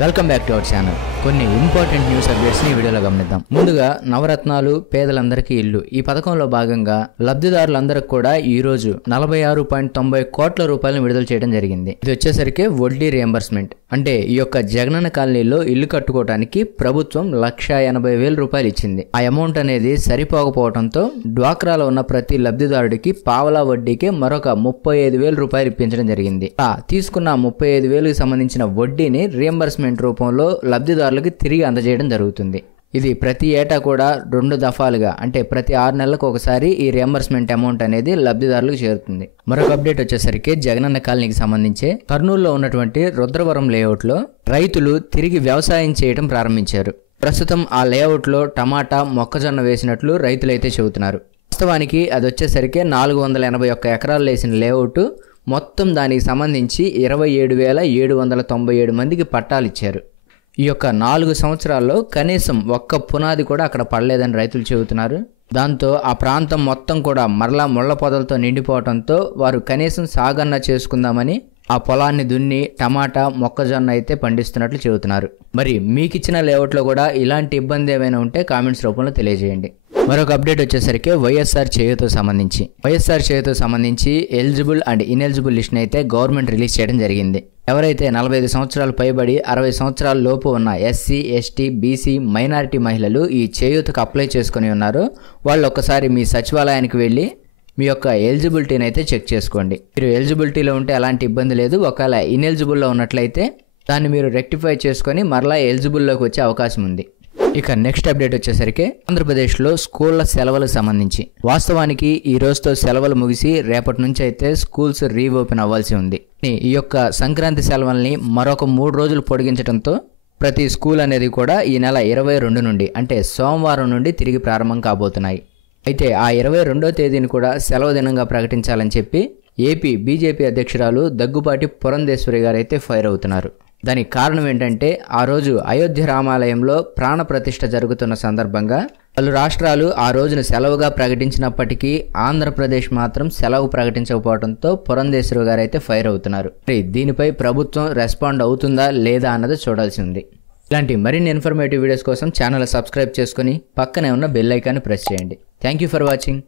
Welcome back to our channel. కొన్ని important news updates ని వీడియోలో గమనిద్దాం. ముందుగా నవరత్నాలు పేదలందరికీ ఇల్లు ఈ పథకంలో భాగంగా లబ్ధిదారులందరికీ కూడా ఈ రోజు 46.90 కోట్ల రూపాయలను విడుదల చేయడం జరిగింది. ఇది వచ్చేసరికి వడ్డీ రియంబర్స్మెంట్. అంటే ఈ యొక్క జగనన్న కాలనీలో ఇల్లు కట్టుకోవడానికి ప్రభుత్వం 1,80,000 రూపాయలు ఇచ్చింది. ఆ అమౌంట్ అనేది సరిపోకపోవడంతో డ్వాక్రాలో ఉన్న ప్రతి లబ్ధిదారుడికి పావలా వడ్డీకే మరొక 35,000 రూపాయలు ఇప్పించడం జరిగింది. తీసుకున్న 35,000కి సంబంధించిన వడ్డీని రియంబర్స్మెంట్ రూపంలో లబ్ధిదారులకు తిరిగి అందజేయడం జరుగుతుంది. ఇది ప్రతి ఏటా కూడా 2 దఫాలుగా అంటే ప్రతి 6 నెలలకు ఒకసారి ఈ రియంబర్స్మెంట్ అమౌంట్ అనేది లబ్ధిదారులకు చేరుతుంది. మరొక అప్డేట్ వచ్చేసరికి జగనన్న కాలనీకి సంబంధించి కర్నూలులో ఉన్నటువంటి రుద్రవరం లేఅవుట్లో రైతులు తిరిగి వ్యవసాయం చేయడం ప్రారంభించారు. ప్రస్తుతం ఆ లేఅవుట్లో టమాటా మొక్కజొన్న వేసినట్లు రైతులైతే చెబుతున్నారు. వాస్తవానికి అది వచ్చేసరికి 481 ఎకరాలు వేసిన లేఅవుట్. మొత్తం దానికి సంబంధించి 27,797 మందికి పట్టాలు ఇచ్చారు. ఈ యొక్క 4 సంవత్సరాల్లో కనీసం ఒక్క పునాది కూడా అక్కడ పడలేదని రైతులు చెబుతున్నారు. దాంతో ఆ ప్రాంతం మొత్తం కూడా మరలా ముళ్ల పొదలతో నిండిపోవడంతో వారు కనీసం సాగన్న చేసుకుందామని ఆ పొలాన్ని దున్ని టమాటా మొక్కజొన్న అయితే పండిస్తున్నట్లు చెబుతున్నారు. మరి మీకు ఇచ్చిన లేఅవుట్లో కూడా ఇలాంటి ఇబ్బంది ఏమైనా ఉంటే కామెంట్స్ రూపంలో తెలియజేయండి. మరొక అప్డేట్ వచ్చేసరికి వైఎస్ఆర్ చేయూతో సంబంధించి ఎలిజిబుల్ అండ్ ఇనెలిజిబుల్ లిస్ట్ని అయితే గవర్నమెంట్ రిలీజ్ చేయడం జరిగింది. ఎవరైతే 45 సంవత్సరాలు పైబడి 60 సంవత్సరాల లోపు ఉన్న ఎస్సీ, ఎస్టీ, బీసీ, మైనారిటీ మహిళలు ఈ చేయూతకు అప్లై చేసుకుని ఉన్నారో వాళ్ళు ఒక్కసారి మీ సచివాలయానికి వెళ్ళి మీ యొక్క ఎలిజిబిలిటీని అయితే చెక్ చేసుకోండి. మీరు ఎలిజిబిలిటీలో ఉంటే ఎలాంటి ఇబ్బంది లేదు. ఒకవేళ ఇనెలిజిబుల్లో ఉన్నట్లయితే దాన్ని మీరు రెక్టిఫై చేసుకొని మరలా ఎలిజిబుల్లోకి వచ్చే అవకాశం ఉంది. ఇక నెక్స్ట్ అప్డేట్ వచ్చేసరికి ఆంధ్రప్రదేశ్లో స్కూళ్ల సెలవులకు సంబంధించి వాస్తవానికి ఈ రోజుతో సెలవులు ముగిసి రేపటి నుంచి అయితే స్కూల్స్ రీఓపెన్ అవ్వాల్సి ఉంది. ఈ యొక్క సంక్రాంతి సెలవుల్ని మరొక 3 రోజులు పొడిగించడంతో ప్రతి స్కూల్ అనేది కూడా ఈ నెల 22 నుండి అంటే సోమవారం నుండి తిరిగి ప్రారంభం కాబోతున్నాయి. అయితే ఆ 22వ తేదీని కూడా సెలవు దినంగా ప్రకటించాలని చెప్పి ఏపీ బీజేపీ అధ్యక్షురాలు దగ్గుబాటి పురంధేశ్వరి గారు అయితే ఫైర్ అవుతున్నారు. దానికి కారణం ఏంటంటే ఆ రోజు అయోధ్య రామాలయంలో ప్రాణ ప్రతిష్ఠ జరుగుతున్న సందర్భంగా పలు రాష్ట్రాలు ఆ రోజును సెలవుగా ప్రకటించినప్పటికీ ఆంధ్రప్రదేశ్ మాత్రం సెలవు ప్రకటించకపోవడంతో పురంధేశ్వరి గారు అయితే ఫైర్ అవుతున్నారు. దీనిపై ప్రభుత్వం రెస్పాండ్ అవుతుందా లేదా అన్నది చూడాల్సి ఉంది. ఇలాంటి మరిన్ని ఇన్ఫర్మేటివ్ వీడియోస్ కోసం ఛానల్ సబ్స్క్రైబ్ చేసుకుని పక్కనే ఉన్న బెల్ ఐకాన్ని ప్రెస్ చేయండి. Thank you for watching.